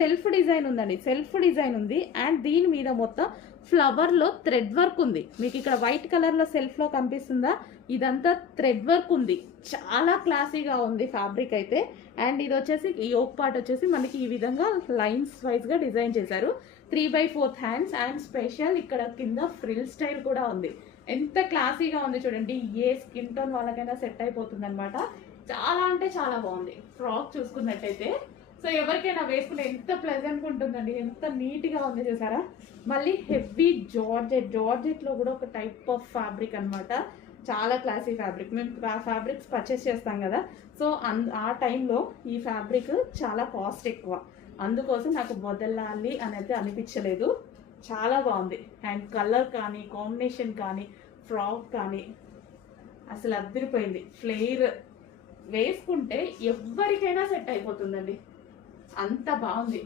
Self design ఉందండి, self design ఉంది. And దీని మీద మొత్తం ఫ్లవర్లో థ్రెడ్ వర్క్ ఉంది. మీకు ఇక్కడ వైట్ కలర్లో సెల్ఫ్లో కనిపిస్తుందా, ఇదంతా థ్రెడ్ వర్క్ ఉంది. చాలా క్లాసీగా ఉంది ఫ్యాబ్రిక్ అయితే. అండ్ ఇది వచ్చేసి ఈ యోక్ పార్ట్ వచ్చేసి మనకి ఈ విధంగా లైన్స్ వైజ్గా డిజైన్ చేశారు. 3/4 హ్యాండ్స్. అండ్ స్పెషల్ ఇక్కడ కింద ఫ్రిల్ స్టైల్ కూడా ఉంది. ఎంత క్లాసీగా ఉంది చూడండి. ఏ స్కిన్ టోన్ వాళ్ళకైనా సెట్ అయిపోతుంది అనమాట. చాలా అంటే చాలా బాగుంది. ఫ్రాక్ చూసుకున్నట్టయితే సో ఎవరికైనా వేసుకునే ఎంత ప్లెజెంట్గా ఉంటుందండి, ఎంత నీట్గా ఉంది చూసారా. మళ్ళీ హెవీ జార్జెట్లో కూడా ఒక టైప్ ఆఫ్ ఫ్యాబ్రిక్ అనమాట. చాలా క్లాసీ ఫ్యాబ్రిక్. మేము ఫ్యాబ్రిక్స్ పర్చేస్ చేస్తాం కదా, సో ఆ టైంలో ఈ ఫ్యాబ్రిక్ చాలా కాస్ట్ ఎక్కువ, అందుకోసం నాకు వదలాలి అనేది అనిపించలేదు. చాలా బాగుంది. అండ్ కలర్ కానీ కాంబినేషన్ కానీ ఫ్రాక్ కానీ అసలు అద్దరిపోయింది. ఫ్లేర్ వేసుకుంటే ఎవరికైనా సెట్ అయిపోతుందండి, అంత బాగుంది.